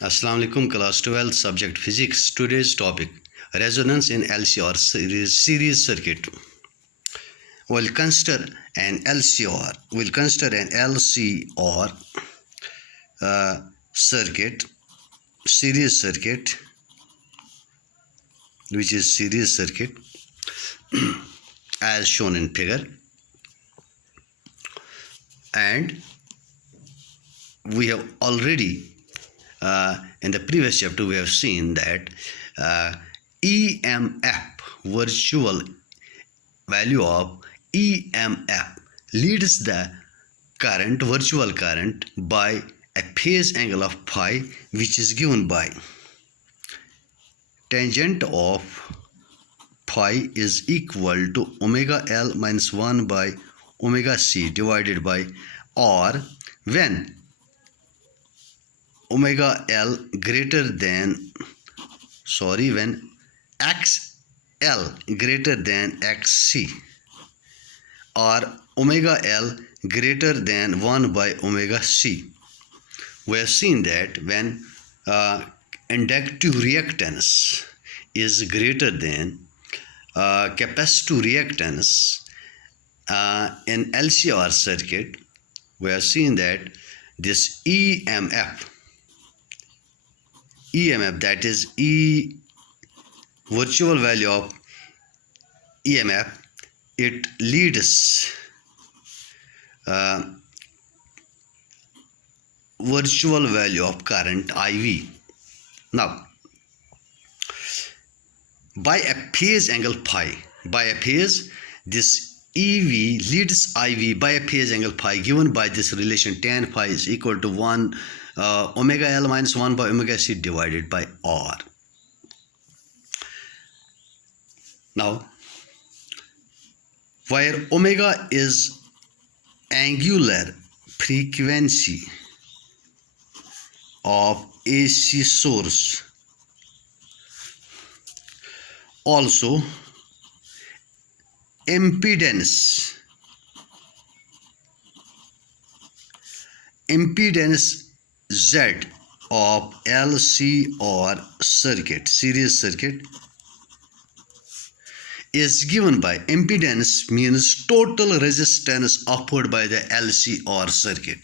Assalamu alaikum, class 12, subject physics. Today's topic, resonance in LCR series circuit. We'll consider an LCR. We'll consider an LCR circuit, series circuit, which is series circuit as shown in figure. And we have already in the previous chapter we have seen that EMF, virtual value of EMF, leads the current, virtual current, by a phase angle of phi, which is given by tangent of phi is equal to omega L minus 1 by omega C divided by R, when omega L greater than when XL greater than XC, or omega L greater than 1 by omega C. We have seen that when inductive reactance is greater than capacitive reactance in LCR circuit, we have seen that this EMF, that is virtual value of EMF, it leads virtual value of current IV. Now, by a phase angle phi, this EV leads IV by a phase angle phi, given by this relation tan phi is equal to 1 omega L minus 1 by omega C divided by R. Now, where omega is angular frequency of AC source, also impedance Z of LCR circuit, series circuit, is given by impedance means total resistance offered by the LCR circuit.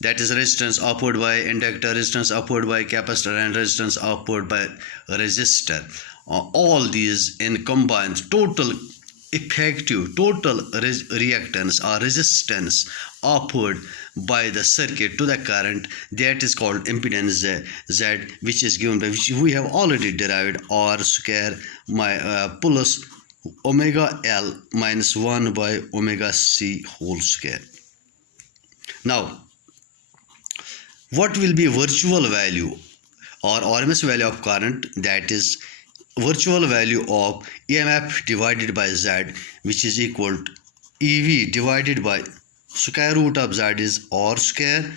That is resistance offered by inductor, resistance offered by capacitor, and resistance offered by resistor. All these in combined total reactance or resistance offered by the circuit to the current, that is called impedance Z, which is given by, which we have already derived, R square plus omega L minus 1 by omega C whole square. Now, what will be virtual value or RMS value of current? That is virtual value of EMF divided by Z, which is equal to EV divided by square root of Z is R square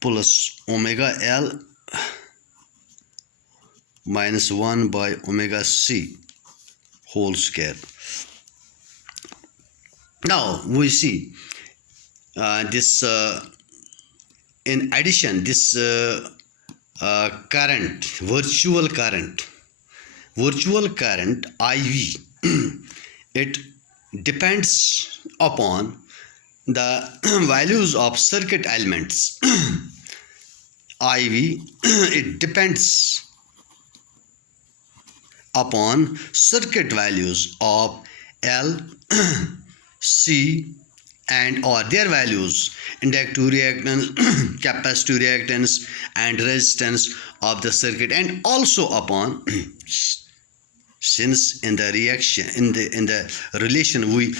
plus omega L minus 1 by omega C whole square. Now we see this in addition, this current, virtual current IV, it depends upon the values of circuit elements. IV, it depends upon circuit values of L, C, and or their values, inductive reactance, capacitive reactance, and resistance of the circuit, and also upon since in the reaction in the relation we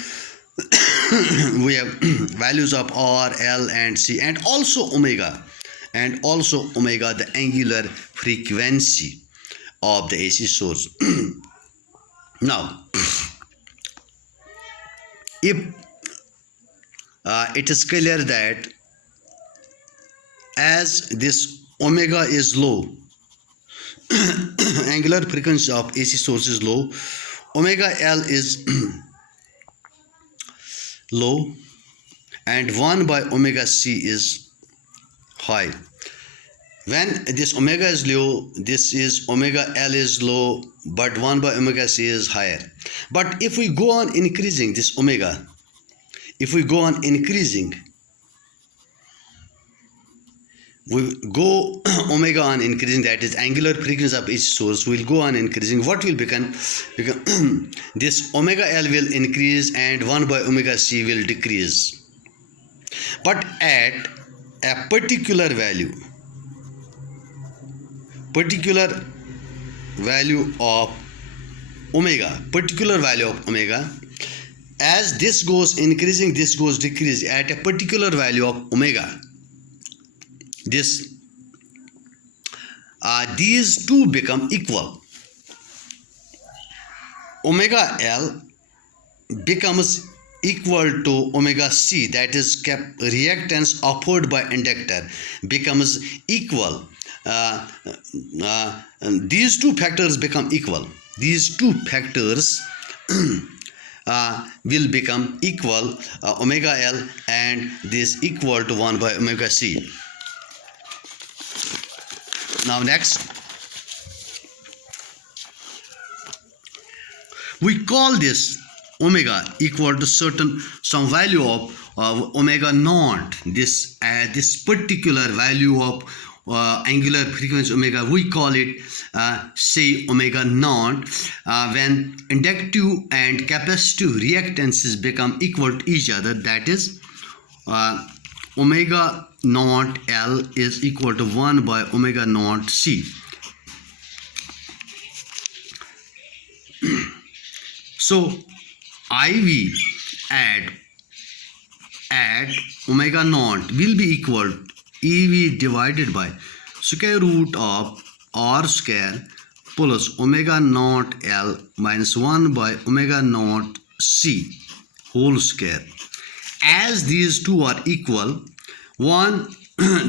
we have values of R, L, and C, and also omega, the angular frequency of the AC source. Now, if it is clear that as this omega is low, angular frequency of AC source is low, omega L is low, and 1 by omega C is high. When this omega is low, this is omega L is low, but 1 by omega C is higher. But if we go on increasing this omega, if we go on increasing, we go omega on increasing, that is angular frequency of each source will go on increasing. What will become this omega L will increase and 1 by omega C will decrease. But at a particular value of omega, as this goes increasing, this goes decreasing. At a particular value of omega, these two become equal. Omega L becomes equal to omega C, that is reactance offered by inductor becomes equal. These two factors become equal. These two factors will become equal, omega L and this equal to 1 by omega C. Now next, we call this omega equal to some value of omega naught. This particular value of angular frequency omega, we call it say omega naught, when inductive and capacitive reactances become equal to each other, that is omega naught L is equal to 1 by omega naught C. So IV at omega naught will be equal to EV divided by square root of R square plus omega naught L minus 1 by omega naught C whole square. As these two are equal,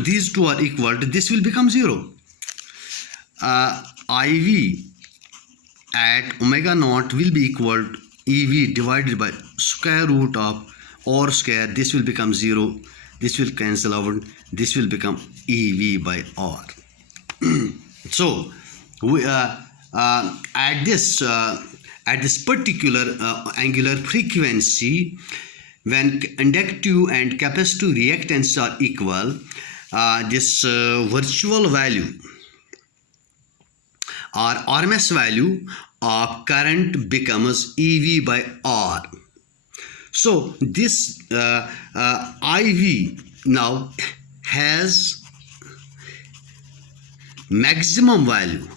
these two are equal to, this will become 0. IV at omega naught will be equal to EV divided by square root of R square. This will become 0. This will cancel out. This will become EV by R. So we at this particular angular frequency, when inductive and capacitive reactance are equal, this virtual value or RMS value of current becomes EV by R. So this IV now has maximum value.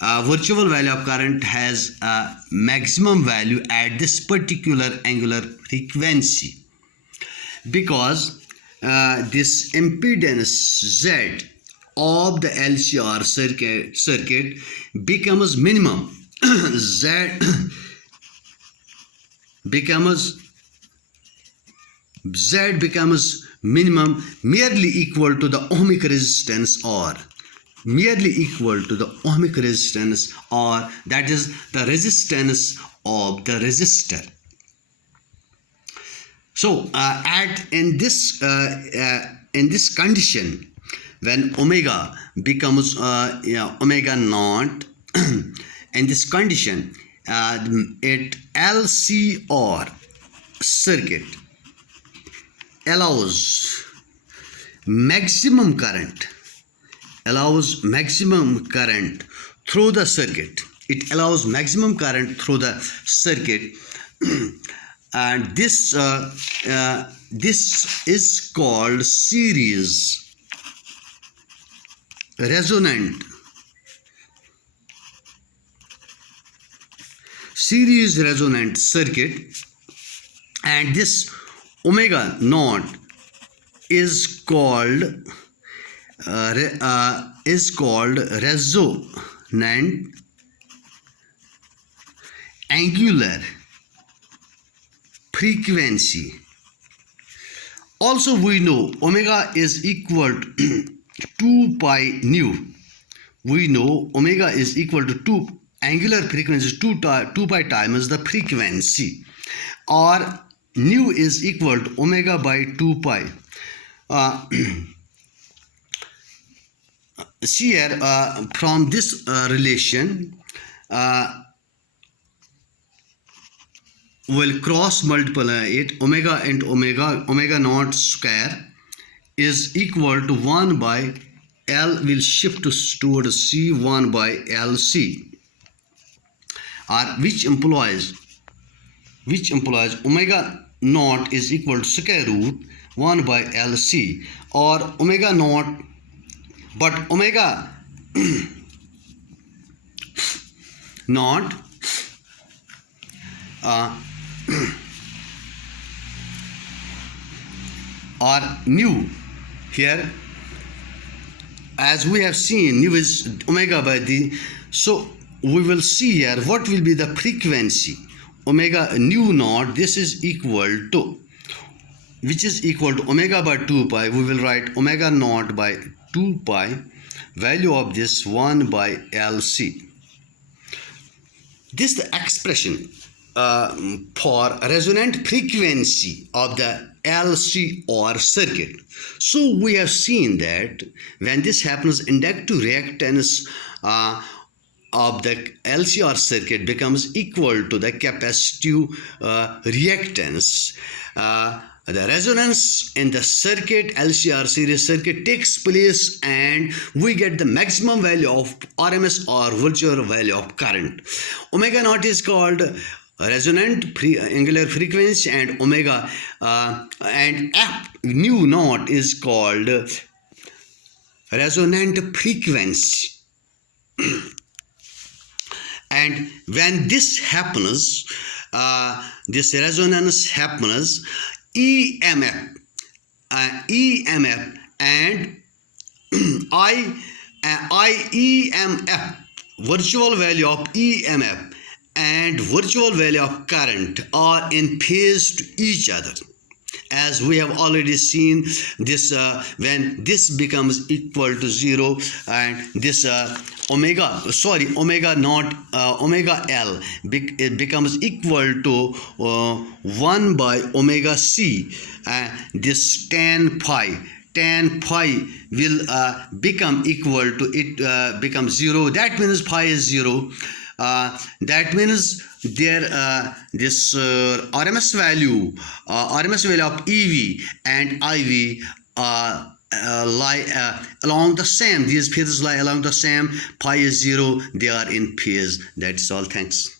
Virtual value of current has a maximum value at this particular angular frequency, because this impedance Z of the LCR circuit becomes minimum. Z becomes minimum, merely equal to the ohmic resistance, or merely equal to the ohmic resistance, or that is the resistance of the resistor. So in this condition, when omega becomes omega naught, in this condition, it LCR circuit allows maximum current through the circuit. It allows maximum current through the circuit, and this is called series resonant circuit, and this omega naught is called resonant angular frequency. Also, we know omega is equal to 2 pi nu. We know omega is equal to 2 angular frequency, 2 pi times the frequency, or nu is equal to omega by 2 pi. see here, from this relation, uh, will cross multiply it, omega and omega naught square is equal to 1 by L will shift towards C, 1 by LC, or which implies omega naught is equal to square root 1 by LC, or omega naught, but omega naught uh, or nu here, as we have seen, nu is omega by the, so we will see here what will be the frequency omega nu naught. This is equal to, which is equal to omega by 2 pi. We will write omega naught by 2 pi, value of this 1 by LC. This is the expression for resonant frequency of the LCR circuit. So we have seen that when this happens, inductive reactance of the LCR circuit becomes equal to the capacitive reactance. The resonance in the circuit, LCR series circuit, takes place and we get the maximum value of RMS or virtual value of current. Omega naught is called resonant angular frequency, and omega and f nu naught is called resonant frequency. And when this happens, this resonance happens, EMF and IEMF, virtual value of EMF and virtual value of current, are in phase to each other. As we have already seen, this when this becomes equal to 0, and this omega naught omega L it becomes equal to 1 by omega C, this tan pi will become equal to, it becomes 0. That means pi is 0. That means there this RMS value of EV and IV lie along the same. These phases lie along the same. Pi is 0. They are in phase. That's all. Thanks.